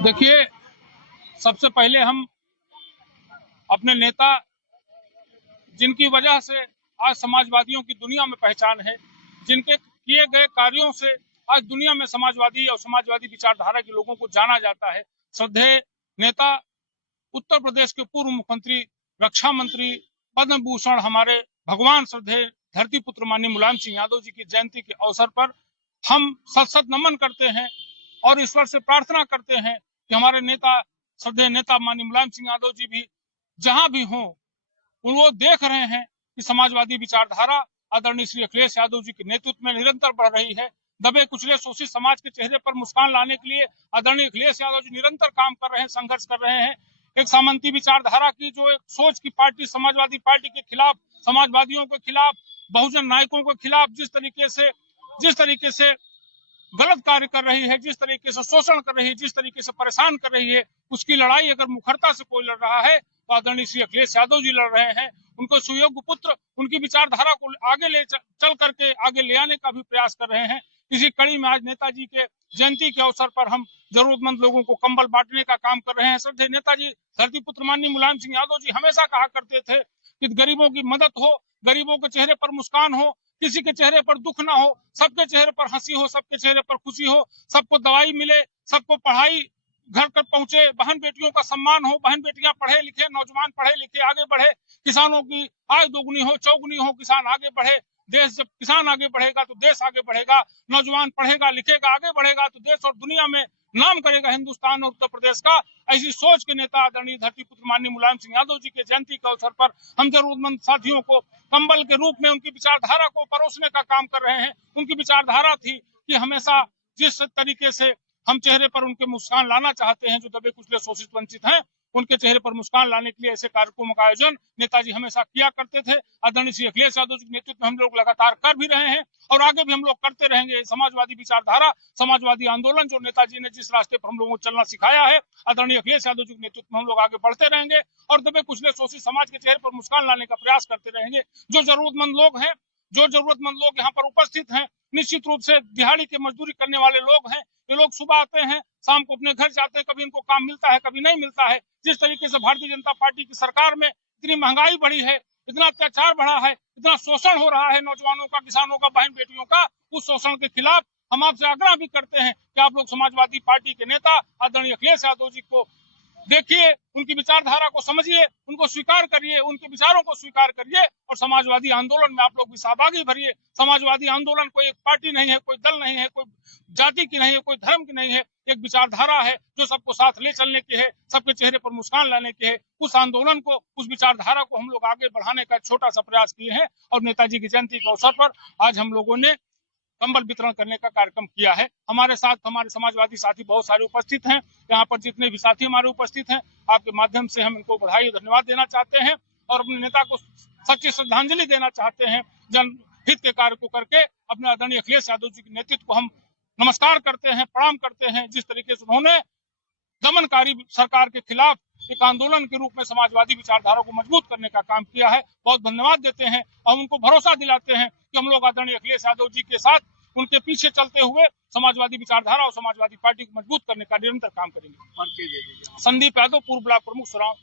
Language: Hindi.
देखिए, सबसे पहले हम अपने नेता, जिनकी वजह से आज समाजवादियों की दुनिया में पहचान है, जिनके किए गए कार्यों से आज दुनिया में समाजवादी और समाजवादी विचारधारा के लोगों को जाना जाता है। श्रद्धेय नेता, उत्तर प्रदेश के पूर्व मुख्यमंत्री, रक्षा मंत्री, पद्म भूषण हमारे भगवान श्रद्धेय धरती पुत्र माननीय मुलायम सिंह यादव जी की जयंती के अवसर पर हम सत नमन करते हैं और ईश्वर से प्रार्थना करते हैं कि हमारे नेता, श्रद्धेय नेता माननीय मुलायम सिंह यादव जी भी जहां भी हों, वो देख रहे हैं कि समाजवादी विचारधारा आदरणीय श्री अखिलेश यादव जी के नेतृत्व में निरंतर बढ़ रही है। दबे कुचले शोषित समाज के चेहरे पर मुस्कान लाने के लिए आदरणीय अखिलेश यादव जी निरंतर काम कर रहे हैं, संघर्ष कर रहे हैं। एक सामंती विचारधारा की जो एक सोच की पार्टी, समाजवादी पार्टी के खिलाफ, समाजवादियों के खिलाफ, बहुजन नायकों के खिलाफ जिस तरीके से गलत कार्य कर रही है, जिस तरीके से शोषण कर रही है, जिस तरीके से परेशान कर रही है, उसकी लड़ाई अगर मुखरता से कोई लड़ रहा है तो आदरणीय श्री अखिलेश यादव जी लड़ रहे हैं। उनको सुयोग्य पुत्र उनकी विचारधारा को आगे ले चल करके आगे ले आने का भी प्रयास कर रहे हैं। इसी कड़ी में आज नेताजी के जयंती के अवसर पर हम जरूरतमंद लोगों को कंबल बांटने का काम कर रहे हैं। श्रद्धेय नेताजी धरती पुत्र माननीय मुलायम सिंह यादव जी हमेशा कहा करते थे कि गरीबों की मदद हो, गरीबों के चेहरे पर मुस्कान हो, किसी के चेहरे पर दुख ना हो, सबके चेहरे पर हंसी हो, सबके चेहरे पर खुशी हो, सबको दवाई मिले, सबको पढ़ाई घर तक पहुंचे, बहन बेटियों का सम्मान हो, बहन बेटियां पढ़े लिखे, नौजवान पढ़े लिखे आगे बढ़े, किसानों की आय दोगुनी हो, चौगुनी हो, किसान आगे बढ़े। देश, जब किसान आगे बढ़ेगा तो देश आगे बढ़ेगा, नौजवान पढ़ेगा लिखेगा आगे बढ़ेगा तो देश और दुनिया में नाम करेगा हिंदुस्तान और उत्तर प्रदेश का। ऐसी सोच के नेता आदरणीय धरती पुत्र माननीय मुलायम सिंह यादव जी के जयंती के अवसर पर हम जरूरतमंद साथियों को कंबल के रूप में उनकी विचारधारा को परोसने का काम कर रहे हैं। उनकी विचारधारा थी कि हमेशा जिस तरीके से हम चेहरे पर उनके मुस्कान लाना चाहते हैं, जो दबे कुचले शोषित वंचित हैं, उनके चेहरे पर मुस्कान लाने के लिए ऐसे कार्यक्रमों का आयोजन नेताजी हमेशा किया करते थे। आदरणीय श्री अखिलेश यादव जी के नेतृत्व में हम लोग लगातार कर भी रहे हैं और आगे भी हम लोग करते रहेंगे। समाजवादी विचारधारा, समाजवादी आंदोलन जो नेताजी ने जिस रास्ते पर हम लोगों को चलना सिखाया है, आदरणीय अखिलेश यादव जी के नेतृत्व में हम लोग आगे बढ़ते रहेंगे और दबे कुचले शोषित समाज के चेहरे पर मुस्कान लाने का प्रयास करते रहेंगे। जो जरूरतमंद लोग हैं, जो जरूरतमंद लोग यहाँ पर उपस्थित हैं, निश्चित रूप से दिहाड़ी की मजदूरी करने वाले लोग हैं, ये लोग सुबह आते हैं, शाम को अपने घर जाते हैं, कभी इनको काम मिलता है, कभी नहीं मिलता है। जिस तरीके से भारतीय जनता पार्टी की सरकार में इतनी महंगाई बढ़ी है, इतना अत्याचार बढ़ा है, इतना शोषण हो रहा है नौजवानों का, किसानों का, बहन बेटियों का, उस शोषण के खिलाफ हम आपसे आग्रह भी करते हैं कि आप लोग समाजवादी पार्टी के नेता आदरणीय अखिलेश यादव जी को देखिए, उनकी विचारधारा को समझिए, उनको स्वीकार करिए, उनके विचारों को स्वीकार करिए और समाजवादी आंदोलन में आप लोग भी सहभागी भरिए। समाजवादी आंदोलन कोई एक पार्टी नहीं है, कोई दल नहीं है, कोई जाति की नहीं है, कोई धर्म की नहीं है, एक विचारधारा है जो सबको साथ ले चलने की है, सबके चेहरे पर मुस्कान लाने की है। उस आंदोलन को, उस विचारधारा को हम लोग आगे बढ़ाने का छोटा सा प्रयास किए हैं और नेताजी की जयंती के अवसर पर आज हम लोगों ने कंबल वितरण करने का कार्यक्रम किया है। हमारे साथ हमारे समाजवादी साथी बहुत सारे उपस्थित हैं। यहाँ पर जितने भी साथी हमारे उपस्थित हैं, आपके माध्यम से हम इनको बधाई और धन्यवाद देना चाहते हैं और अपने नेता को सच्ची श्रद्धांजलि देना चाहते हैं। जनहित के कार्य को करके अपने आदरणीय अखिलेश यादव जी के नेतृत्व को हम नमस्कार करते हैं, प्रणाम करते हैं। जिस तरीके से उन्होंने दमनकारी सरकार के खिलाफ एक आंदोलन के रूप में समाजवादी विचारधारा को मजबूत करने का काम किया है, बहुत धन्यवाद देते हैं और उनको भरोसा दिलाते हैं कि हम लोग आदरणीय अखिलेश यादव जी के साथ उनके पीछे चलते हुए समाजवादी विचारधारा और समाजवादी पार्टी को मजबूत करने का निरंतर काम करेंगे। संदीप यादव, पूर्व ब्लॉक प्रमुख, सुराव।